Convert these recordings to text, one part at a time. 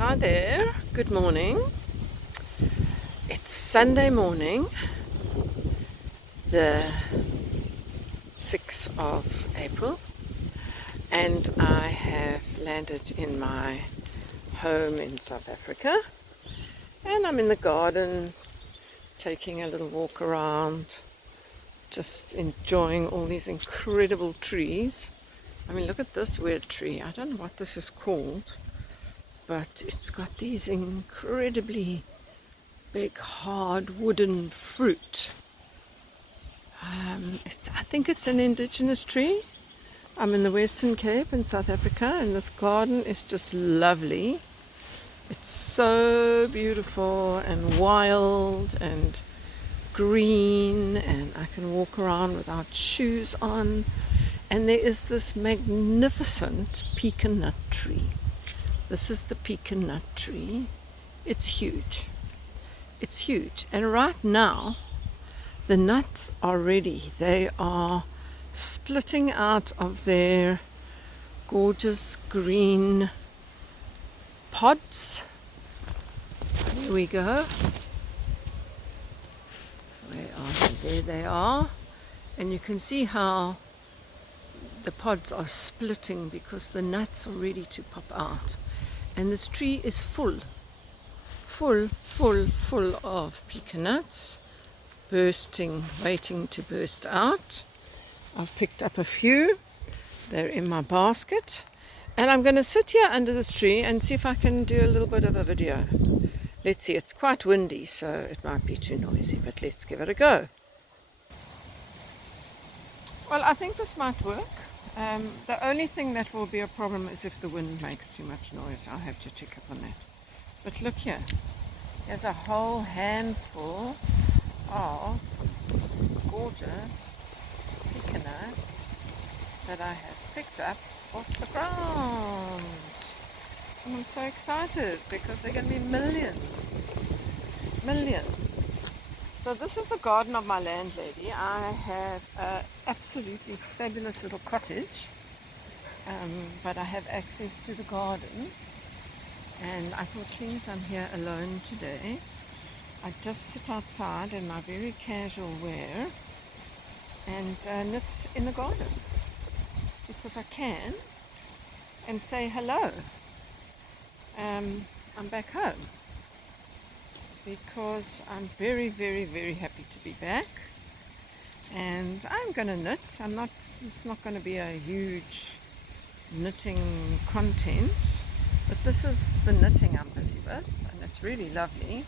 Hi there, good morning. It's Sunday morning, the 6th of April, and I have landed in my home in South Africa, and I'm in the garden taking a little walk around, just enjoying all these incredible trees. I mean, look at this weird tree. I don't know what this is called, but it's got these incredibly big hard wooden fruit. I think it's an indigenous tree. I'm in the Western Cape in South Africa, and this garden is just lovely. It's so beautiful and wild and green, and I can walk around without shoes on. And there is this magnificent pecan nut tree. This is the pecan nut tree. It's huge. It's huge. And right now, the nuts are ready. They are splitting out of their gorgeous green pods. Here we go. Where are they? There they are. And you can see how the pods are splitting because the nuts are ready to pop out. And this tree is full of pecan nuts, bursting, waiting to burst out. I've picked up a few. They're in my basket. And I'm going to sit here under this tree and see if I can do a little bit of a video. Let's see, it's quite windy, so it might be too noisy, but let's give it a go. Well, I think this might work. The only thing that will be a problem is if the wind makes too much noise. I'll have to check up on that. But look here. There's a whole handful of gorgeous pecan nuts that I have picked up off the ground. And I'm so excited because they're going to be millions. So this is the garden of my landlady. I have an absolutely fabulous little cottage, but I have access to the garden. And I thought, since I'm here alone today, I'd just sit outside in my very casual wear and knit in the garden because I can, and say hello. I'm back home because I'm very happy to be back, and I'm going to knit. It's not going to be a huge knitting content, but this is the knitting I'm busy with, and it's really lovely.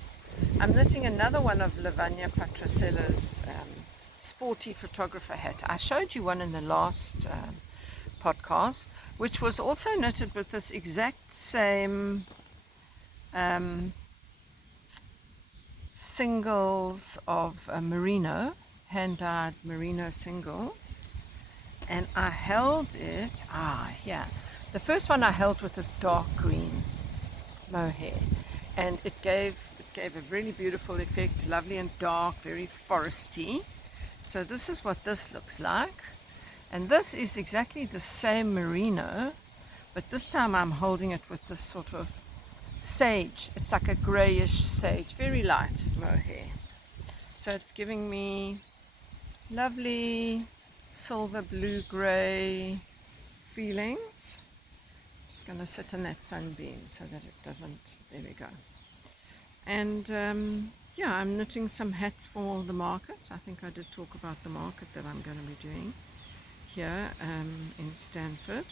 I'm knitting another one of Lavanya Patracella's Sporty Photographer Hat. I showed you one in the last podcast, which was also knitted with this exact same singles of merino, hand-dyed merino singles, and I held it, here. The first one I held with this dark green mohair, and it gave a really beautiful effect, lovely and dark, very foresty. So this is what this looks like, and this is exactly the same merino, but this time I'm holding it with this sort of sage. It's like a grayish sage, very light mohair. So it's giving me lovely silver blue gray feelings. Just going to sit in that sunbeam so that it doesn't, there we go. And I'm knitting some hats for the market. I think I did talk about the market that I'm going to be doing here in Stanford.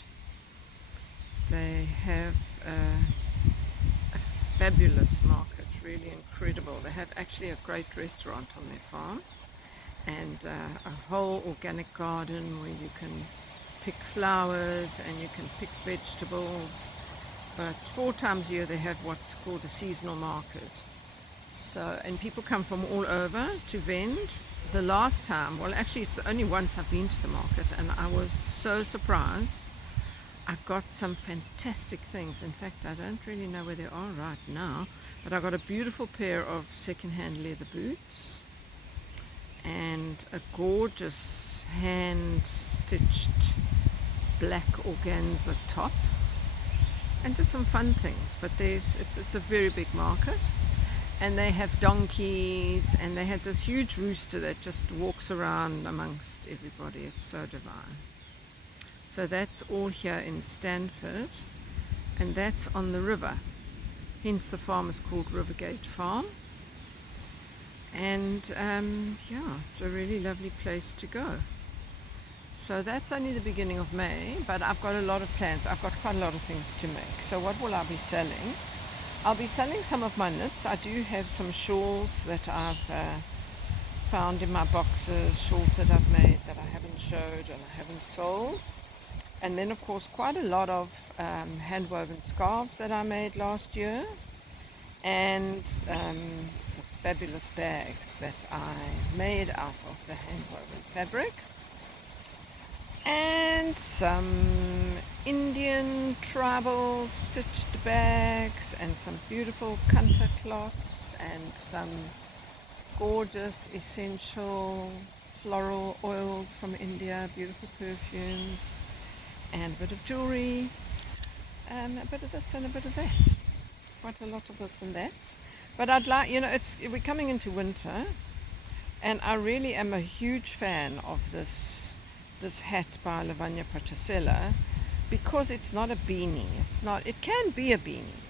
They have a fabulous market, really incredible. They have actually a great restaurant on their farm, and a whole organic garden where you can pick flowers and you can pick vegetables. But 4 times a year they have what's called a seasonal market. So, and people come from all over to vend. The last time, well, actually it's only once I've been to the market, and I was so surprised. I got some fantastic things. In fact, I don't really know where they are right now, but I got a beautiful pair of second-hand leather boots and a gorgeous hand-stitched black organza top and just some fun things. But it's a very big market, and they have donkeys, and they had this huge rooster that just walks around amongst everybody. It's so divine. So that's all here in Stanford, and that's on the river. Hence the farm is called Rivergate Farm. And yeah, it's a really lovely place to go. So that's only the beginning of May, but I've got a lot of plans. I've got quite a lot of things to make. So what will I be selling? I'll be selling some of my knits. I do have some shawls that I've found in my boxes, shawls that I've made that I haven't showed and I haven't sold. And then of course quite a lot of hand-woven scarves that I made last year, and the fabulous bags that I made out of the hand-woven fabric, and some Indian tribal stitched bags, and some beautiful kanta cloths, and some gorgeous essential floral oils from India, beautiful perfumes, and a bit of jewelry, a bit of this and a bit of that. Quite a lot of this and that. But I'd like, we're coming into winter, and I really am a huge fan of this hat by Lavanya Patricella, because it's not a beanie. It can be a beanie,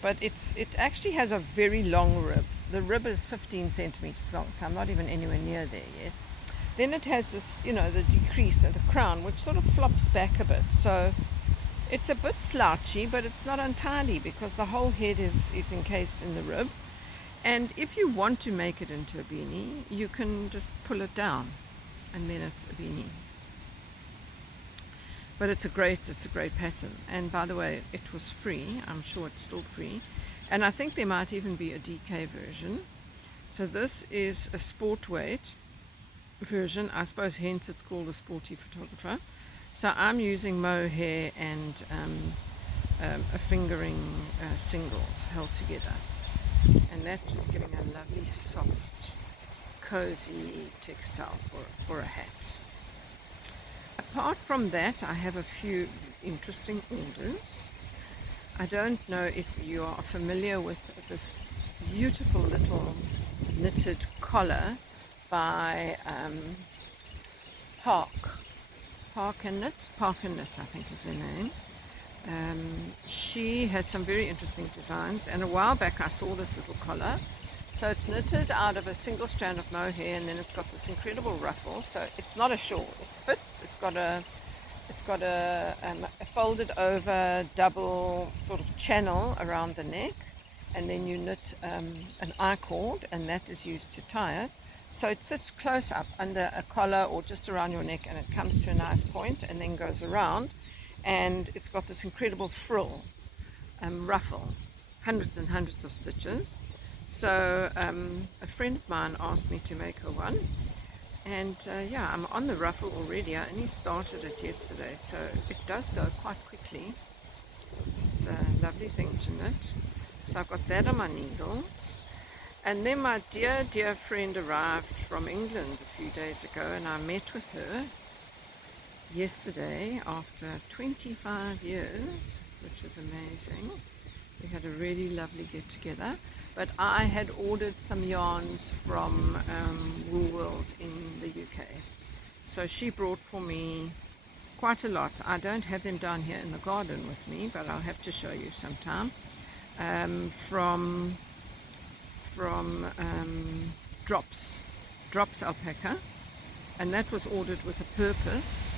but it actually has a very long rib. The rib is 15 centimeters long, so I'm not even anywhere near there yet. Then it has this, the decrease of the crown, which sort of flops back a bit. So it's a bit slouchy, but it's not entirely, because the whole head is encased in the rib. And if you want to make it into a beanie, you can just pull it down, and then it's a beanie. But it's a great pattern. And by the way, it was free. I'm sure it's still free. And I think there might even be a DK version. So this is a sport weight version, I suppose, hence it's called a Sporty Photographer. So I'm using mohair and a fingering singles held together, and that's just giving a lovely soft cozy textile for a hat. Apart from that, I have a few interesting orders. I don't know if you are familiar with this beautiful little knitted collar by Park and Knit, I think is her name. She has some very interesting designs, and a while back I saw this little collar. So it's knitted out of a single strand of mohair, and then it's got this incredible ruffle. So it's not a shawl, it fits. It's got a folded over double sort of channel around the neck, and then you knit an I-cord, and that is used to tie it. So it sits close up under a collar or just around your neck, and it comes to a nice point and then goes around, and it's got this incredible frill ruffle, hundreds and hundreds of stitches. So a friend of mine asked me to make her one, and yeah, I'm on the ruffle already. I only started it yesterday, so it does go quite quickly. It's a lovely thing to knit. So I've got that on my needles. And then my dear friend arrived from England a few days ago, and I met with her yesterday after 25 years, which is amazing. We had a really lovely get together. But I had ordered some yarns from Wool World in the UK. So she brought for me quite a lot. I don't have them down here in the garden with me, but I'll have to show you sometime. From Drops alpaca, and that was ordered with a purpose.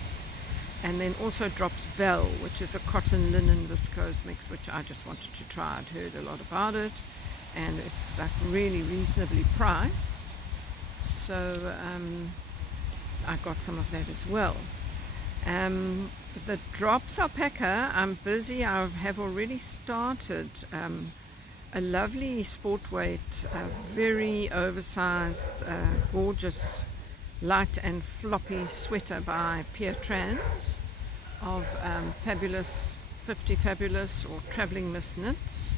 And then also Drops Bell, which is a cotton linen viscose mix, which I just wanted to try. I'd heard a lot about it, and it's like really reasonably priced. So I got some of that as well. The Drops alpaca, I'm busy. I have already started a lovely sport weight, very oversized, gorgeous, light and floppy sweater by Pecans of Fabulous 50 Fabulous or Traveling Miss Knits.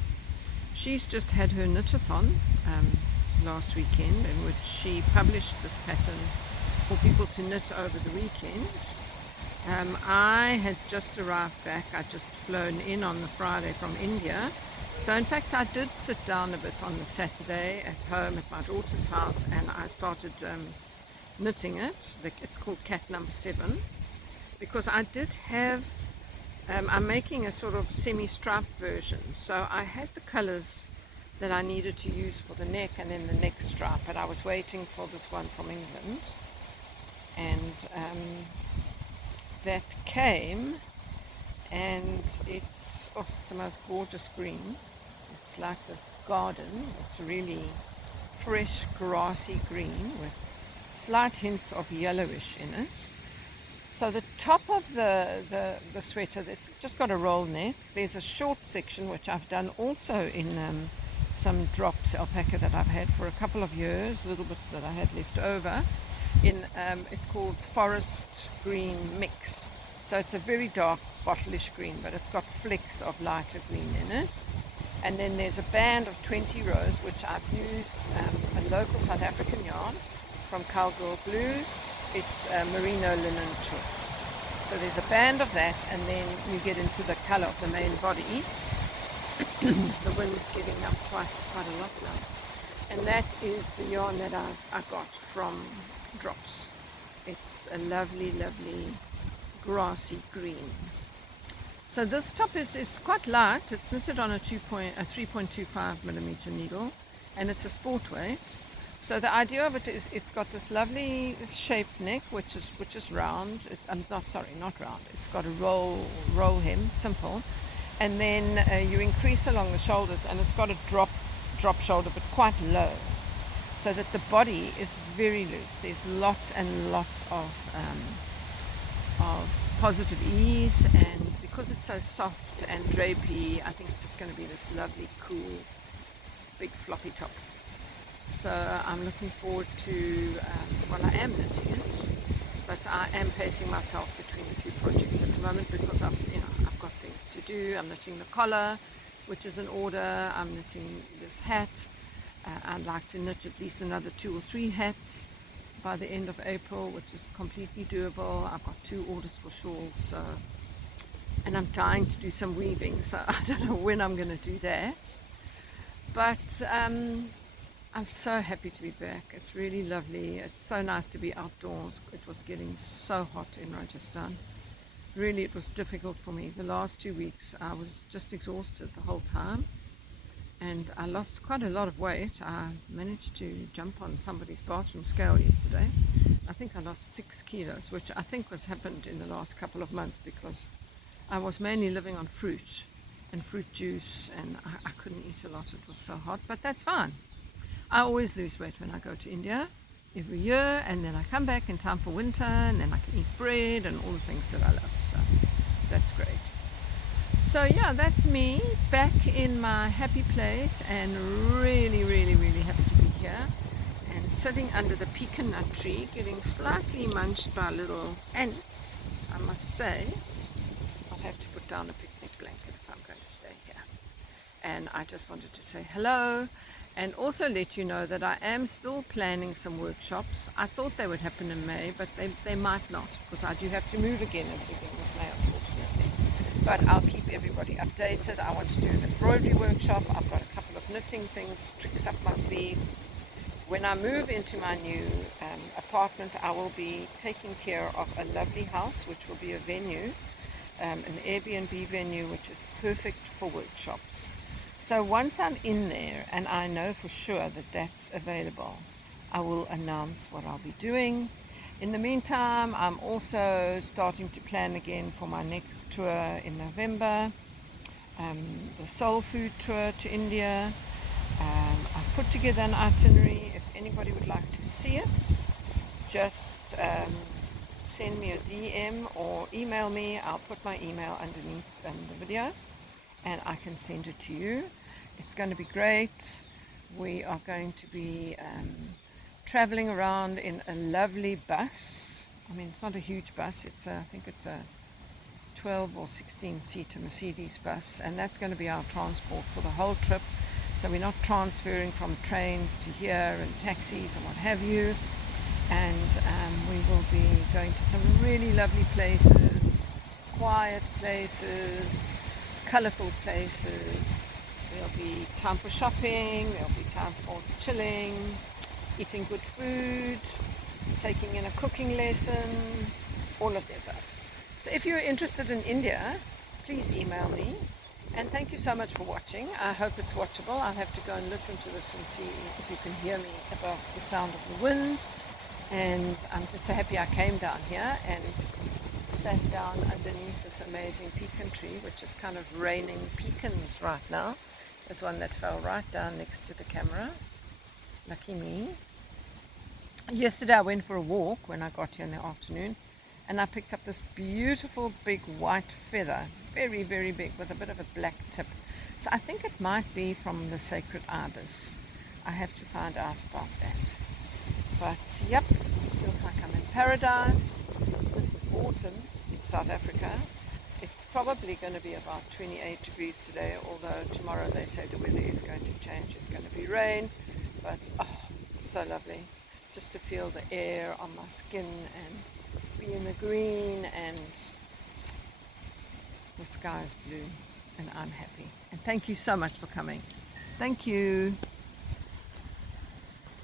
She's just had her knitathon last weekend, in which she published this pattern for people to knit over the weekend. I had just arrived back. I'd just flown in on the Friday from India. So in fact I did sit down a bit on the Saturday at home at my daughter's house, and I started knitting it. It's called Cat Number 7, because I did have, I'm making a sort of semi-striped version. So I had the colors that I needed to use for the neck and then the neck stripe, but I was waiting for this one from England, and that came, and it's the most gorgeous green. It's like this garden. It's really fresh grassy green with slight hints of yellowish in it. So the top of the sweater, it's just got a roll neck. There's a short section which I've done also in some drops alpaca that I've had for a couple of years, little bits that I had left over. It's called Forest Green Mix. So it's a very dark bottleish green, but it's got flecks of lighter green in it. And then there's a band of 20 rows, which I've used a local South African yarn from Cowgirl Blues. It's merino linen twist. So there's a band of that, and then you get into the color of the main body. The wind's getting up quite a lot now. And that is the yarn that I got from Drops. It's a lovely, lovely grassy green. So this top is quite light. It's knitted on a 3.25 millimeter needle, and it's a sport weight. So the idea of it is it's got this lovely shaped neck, which is round. Not round. It's got a roll hem, simple, and then you increase along the shoulders, and it's got a drop shoulder, but quite low, so that the body is very loose. There's lots and lots of positive ease, and because it's so soft and drapey, I think it's just going to be this lovely, cool, big floppy top. So I'm looking forward to, I am knitting it, but I am pacing myself between a few projects at the moment, because I've got things to do. I'm knitting the collar, which is an order. I'm knitting this hat. I'd like to knit at least another 2 or 3 hats by the end of April, which is completely doable. I've got 2 orders for shawls, and I'm dying to do some weaving, so I don't know when I'm going to do that. But I'm so happy to be back. It's really lovely. It's so nice to be outdoors. It was getting so hot in Rajasthan. Really, it was difficult for me. The last 2 weeks, I was just exhausted the whole time, and I lost quite a lot of weight. I managed to jump on somebody's bathroom scale yesterday. I think I lost 6 kilos, which I think has happened in the last couple of months, because I was mainly living on fruit and fruit juice, and I couldn't eat a lot. It was so hot, but that's fine. I always lose weight when I go to India every year, and then I come back in time for winter, and then I can eat bread and all the things that I love. So that's great. So yeah, that's me back in my happy place, and really, really, really happy to be here and sitting under the pecan nut tree, getting slightly munched by little ants, I must say. I'll have to put down a picnic blanket if I'm going to stay here. And I just wanted to say hello, and also let you know that I am still planning some workshops. I thought they would happen in May, but they might not, because I do have to move again at the beginning of May, unfortunately. But I'll keep everybody updated. I want to do an embroidery workshop. I've got a couple of knitting things, tricks up my sleeve. When I move into my new apartment, I will be taking care of a lovely house, which will be a venue, an Airbnb venue, which is perfect for workshops. So once I'm in there and I know for sure that that's available, I will announce what I'll be doing. In the meantime, I'm also starting to plan again for my next tour in November, the soul food tour to India. I've put together an itinerary. If anybody would like to see it, just send me a DM or email me. I'll put my email underneath the video, and I can send it to you. It's going to be great. We are going to be traveling around in a lovely bus. I mean, it's not a huge bus. I think it's a 12 or 16 seater Mercedes bus, and that's going to be our transport for the whole trip. So we're not transferring from trains to here and taxis and what have you. And we will be going to some really lovely places. quiet places, colorful places. There'll be time for shopping, there'll be time for chilling, eating good food, taking in a cooking lesson, all of the above. So if you're interested in India, please email me. And thank you so much for watching. I hope it's watchable. I'll have to go and listen to this and see if you can hear me above the sound of the wind. And I'm just so happy I came down here and sat down underneath this amazing pecan tree, which is kind of raining pecans right now. There's one that fell right down next to the camera. Lucky me. Yesterday I went for a walk when I got here in the afternoon, and I picked up this beautiful big white feather, very, very big, with a bit of a black tip. So I think it might be from the sacred ibis. I have to find out about that. But yep, feels like I'm in paradise. This is autumn in South Africa. It's probably going to be about 28 degrees today, although tomorrow they say the weather is going to change. It's going to be rain, but oh, it's so lovely just to feel the air on my skin and be in the green, and the sky is blue, and I'm happy. And thank you so much for coming. Thank you.